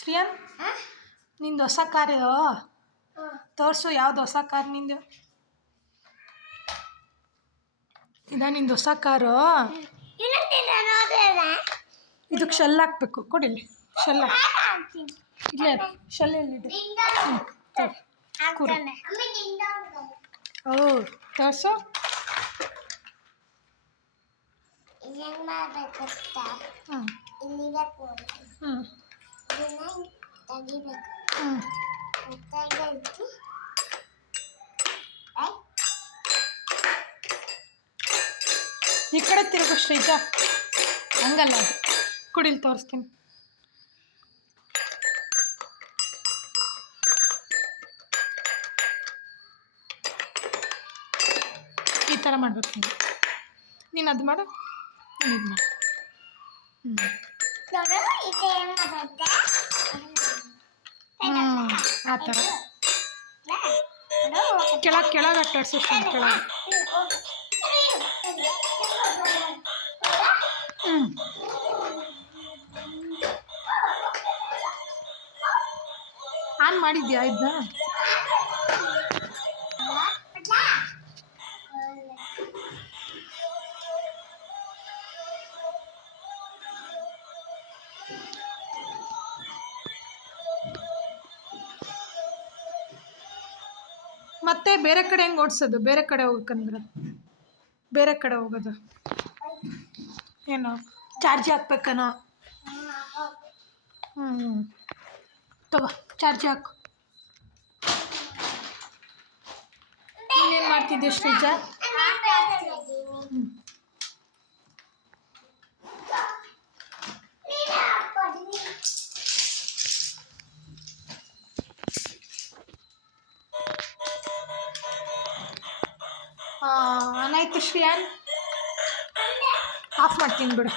ಶ್ರೀಯನ್, ನಿಂದು ಹೊಸ ಕಾರು ತೋರಿಸು. ಯಾವ್ದು ಹೊಸ ಕಾರ್ ನಿಂದು? ಇದ ನಿಂದು ಹೊಸ ಕಾರು? ಇದಕ್ಕೆ ಶೆಲ್ ಹಾಕ್ಬೇಕು. ಕೊಡಿಲಿ ಶೆಲ್. ಇಲ್ಲೇ ಶೆಲ್ ಎಲ್ಲಿದೆ? ಓ ತೋರಿಸು. ಈ ಕಡೆ ತಿರುಗು ಶ್ರೀಜ. ಹಂಗಲ್ಲ ಅದು. ಕುಡಿಲಿ ತೋರಿಸ್ತೀನಿ. ಈ ಥರ ಮಾಡ್ಬೇಕು ನೀನು ಅದು ಮಾಡು. ನೀನು ಇದು ಮಾಡು. ಆ ಥರ ಕೆಳಗೆ ಅಟ್ಟಾಡ್ಸು. ಕೆಳಗೆ ಆನ್ ಮಾಡಿದ್ಯಾ ಇದನ್ನ? ಮತ್ತೆ ಬೇರೆ ಕಡೆ ಹೆಂಗೆ ಓಡಿಸೋದು? ಬೇರೆ ಕಡೆ ಹೋಗ್ಬೇಕಂದ್ರೆ ಬೇರೆ ಕಡೆ ಹೋಗೋದು ಏನು? ಚಾರ್ಜ್ ಹಾಕ್ಬೇಕನೋ? ತಗೋ ಚಾರ್ಜ್ ಹಾಕು. ನೀನೇನು ಮಾಡ್ತಿದ್ದೆ ಶ್ರೀಜ? ಆನಾಯ್ತು ಶ್ರೀಯಾನ್, ಆಫ್ ಮಾಡ್ತೀನಿ ಬಿಡು.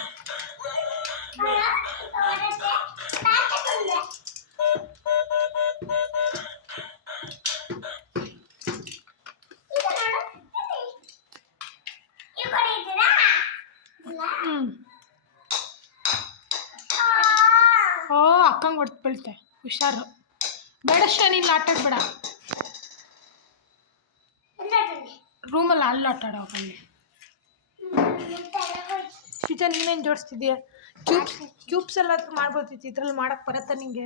ಓ ಅಕ್ಕಂಗೆ ಹೊಡ್ದು ಬೀಳ್ತೆ, ಹುಷಾರು. ಬೇಡ ಶ್ರೀ, ನೀನು ಆಟಾಡ್ಬೇಡ. ರೂಮಲ್ಲಿ ಅಲ್ಲಿ ಆಟಾಡೋ ಅಲ್ಲಿ. ಶ್ರೀಜ ನೀನೇನು ಜೋಡಿಸ್ತಿದ್ದೀಯ? ಕ್ಯೂಬ್ಸ್ ಎಲ್ಲಾದ್ರೂ ಮಾಡ್ಬೋದಿತ್ತು. ಇದ್ರಲ್ಲಿ ಮಾಡಕ್ಕೆ ಬರತ್ತಾ ನಿಂಗೆ?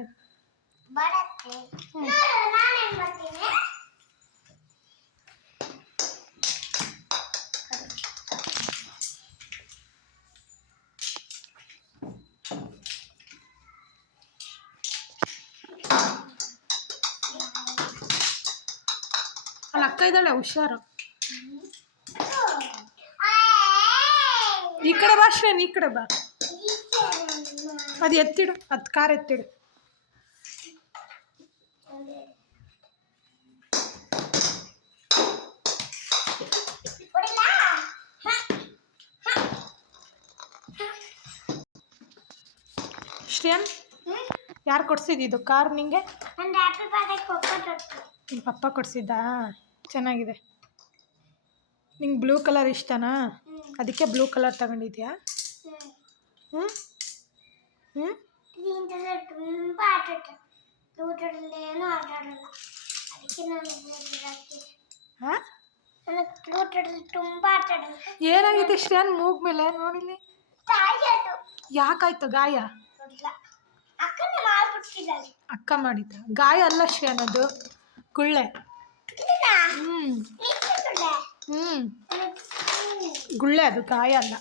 ಅಲ್ಲಿ ಅಕ್ಕ ಇದ್ದಾಳೆ, ಹುಷಾರು. ಈ ಕಡೆ ಬಾ ಶ್ರೇನ್, ಈ ಕಡೆ ಬಾ. ಅದು ಎತ್ತಿಡು, ಅದು ಕಾರ್ ಎತ್ತಿಡು. ಶ್ರೇಯನ್, ಯಾರು ಕೊಡ್ಸಿದ್ದು ಕಾರ್ ನಿಂಗೆ? ನಿಮ್ಮ ಪಪ್ಪ ಕೊಡಿಸಿದ್ದಾ? ಚೆನ್ನಾಗಿದೆ. ನಿಂಗೆ ಬ್ಲೂ ಕಲರ್ ಇಷ್ಟನಾ? ಅದಕ್ಕೆ ಬ್ಲೂ ಕಲರ್ ತಗೊಂಡಿದ್ಯಾ? ಏನಾಗಿದೆ ಶ್ರೇಯನ್ ಮೂಗ್ ಮೇಲೆ? ನೋಡಿಲಿ. ಯಾಕಾಯ್ತು ಗಾಯ? ಅಕ್ಕ ಮಾಡಿದ್ದ ಗಾಯ ಅಲ್ಲ ಶ್ರೇಯನ್, ಅದು ಗುಳ್ಳೆ. ಗುಳ್ಳೆ, ಅದು ಗಾಯ ಅಲ್ಲ.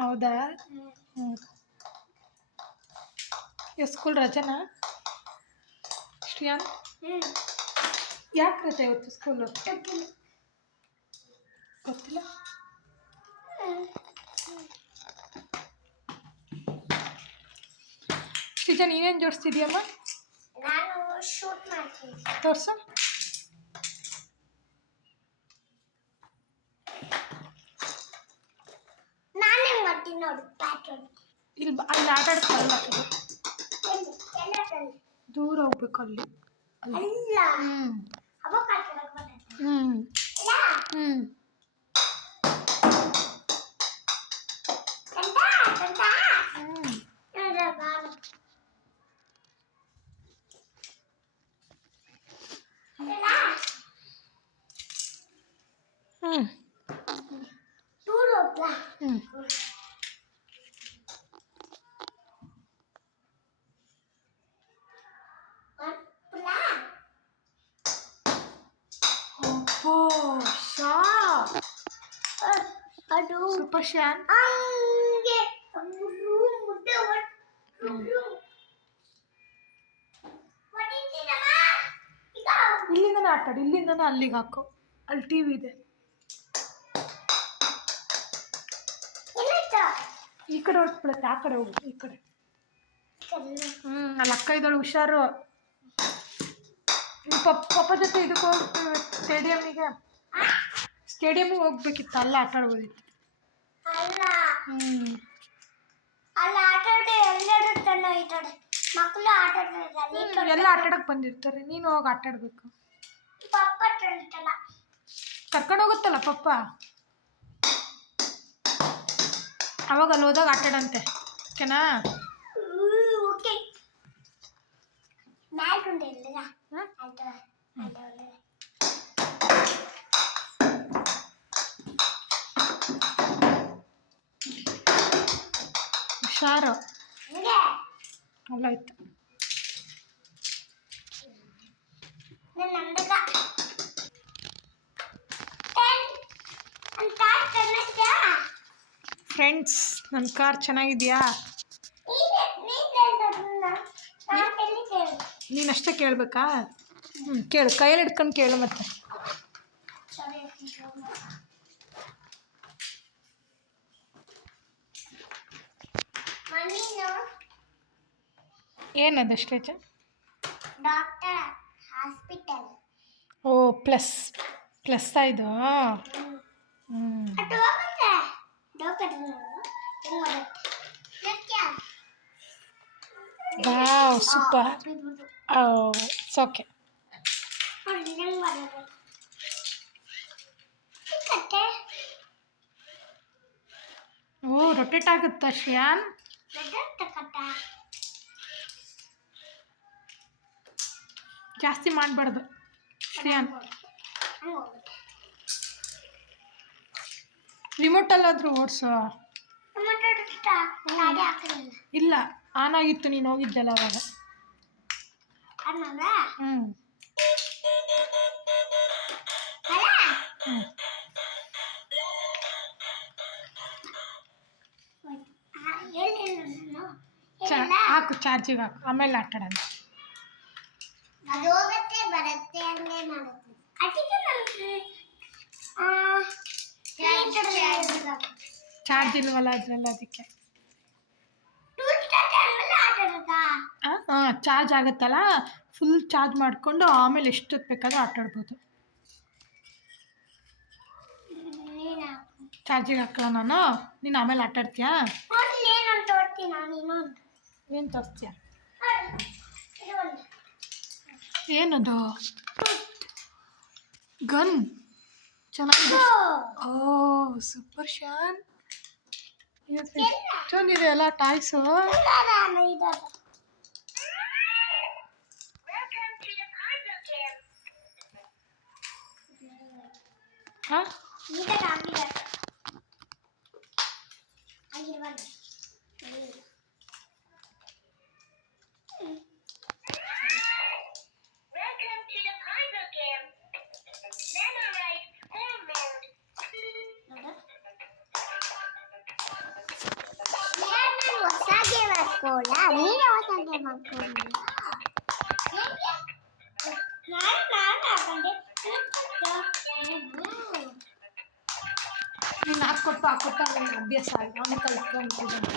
ಹೌದಾ? ಸ್ಕೂಲ್ ರಜೆನಾ ಶ್ರೇಯನ್? ಯಾಕೆ ರಜೆ ಇವತ್ತು ಸ್ಕೂಲು? ಗೊತ್ತಿಲ್ಲ. ಶ್ರೀಜ ನೀನೇನು ಜೋಡಿಸ್ತಿದ್ಯಮ್ಮ? ತೋರ್ಸು. ಇಲ್ಲಿ ಅಲ್ಲಿ ಆಟ ಆಡ್ತಾರಲ್ಲ ದೂರ ಹೋಗ್ಬೇಕು ಅಲ್ಲಿ. ಸೂಪರ್ ಶಾನ್ ಇಲ್ಲಿಂದನೇ ಆಟಾಡಿ, ಇಲ್ಲಿಂದನೇ ಅಲ್ಲಿಗೆ ಹಾಕು. ಅಲ್ಲಿ ಟಿವಿ ಇದೆ, ಈ ಕಡೆ ಹೊರಟ್ಬಿಡುತ್ತೆ, ಆ ಕಡೆ ಹೋಗು, ಈ ಕಡೆ. ಅಲ್ಲಿ ಅಕ್ಕ ಇದ್ದಳು, ಹುಷಾರು. ಪಪ್ಪ ಜೊತೆ ಇದಕ್ಕೆ ಹೋಗ್ತೀವಿ, ಸ್ಟೇಡಿಯಮ್ಗೆ ಹೋಗ್ಬೇಕಿತ್ತು, ಅಲ್ಲ ಆಟ ಆಡ್ಬೋದಿತ್ತು. ಎಲ್ಲ ಆಟ ಆಡಕ್ಕೆ ಬಂದಿರ್ತಾರೆ, ನೀನು ಹೋಗಿ ಆಟ ಆಡ್ಬೇಕು. ಕರ್ಕೊಂಡು ಹೋಗುತ್ತಲ್ಲ ಪಪ್ಪ, ಅವಾಗ ಅಲ್ಲಿ ಹೋದಾಗ ಆಟ ಆಡಂತೆ, ಓಕೆನಾ? ಹುಷಾರು, ಅಲ್ಲಾಯ್ತು. ಫ್ರೆಂಡ್ಸ್, ನನ್ನ ಕಾರ್ ಚೆನ್ನಾಗಿದೆಯಾ? ನೀನಷ್ಟೇ ಕೇಳಬೇಕಾ? ಕೇಳು, ಕೈಯಲ್ಲಿ ಹಿಡ್ಕೊಂಡು ಕೇಳು. ಮತ್ತೆ ಏನದು ಸ್ಟೇಜ್? ಓ, ಪ್ಲಸ್ ಇದು. Wow, super. It's okay. Oh, rotate ಆಗುತ್ತಾ ಶ್ಯಾನ್? ಜಾಸ್ತಿ ಮಾಡಬಾರ್ದು ಶ್ರೇಯಾನ್. ರಿಮೋಟಲ್ಲಾದರೂ ಓಡಿಸು. ಇಲ್ಲ, ಆನ್ ಆಗಿತ್ತು, ನೀನು ಹೋಗಿದ್ದಲ್ಲ ಅವಾಗ. ಹಾಕು, ಚಾರ್ಜಿಗೆ ಹಾಕು, ಆಮೇಲೆ ಆಟ ಆಡೋಣ. ಚಾರ್ಜ್ ಇಲ್ವಲ್ಲ ಅದ್ರಲ್ಲಿ, ಅದಕ್ಕೆ. ಚಾರ್ಜ್ ಆಗುತ್ತಲ್ಲ, ಫುಲ್ ಚಾರ್ಜ್ ಮಾಡಿಕೊಂಡು ಆಮೇಲೆ ಎಷ್ಟೊತ್ತು ಬೇಕಾದ್ರೂ ಆಟ ಆಡ್ಬೋದು. ಚಾರ್ಜಿಗೆ ಹಾಕಲ್ಲ ನಾನು, ನೀನು ಆಮೇಲೆ ಆಟ ಆಡ್ತೀಯಾ? ಏನು ತೋರಿಸ್ತೀಯ? ಏನದು? ಗನ್ ಚೆನ್ನಾಗಿದೆ. ಓ, ಸೂಪರ್ ಶಾನ್. ಎಷ್ಟೊಂದಿದೆ ಅಲ್ಲ ಟಾಯ್ಸು. ಹಾಂ, ನೀನು ಹಾಕ್ಕೊಟ್ಟು ನನಗೆ ಅಭ್ಯಾಸ ಆಗಿ ಅವನೇ ಕಲ್ತ್ಕೊಂಡ್ಬಿಟ್ಟಿದ್ದಾನೆ.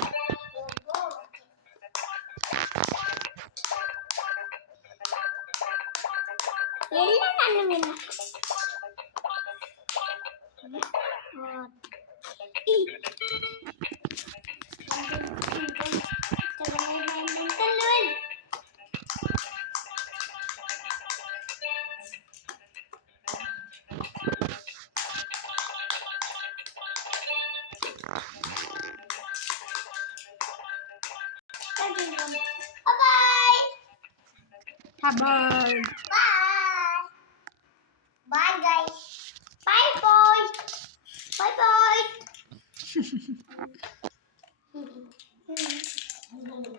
ಬಾಯ್. Bye. Bye, guys. Bye, boy. Bye, bye.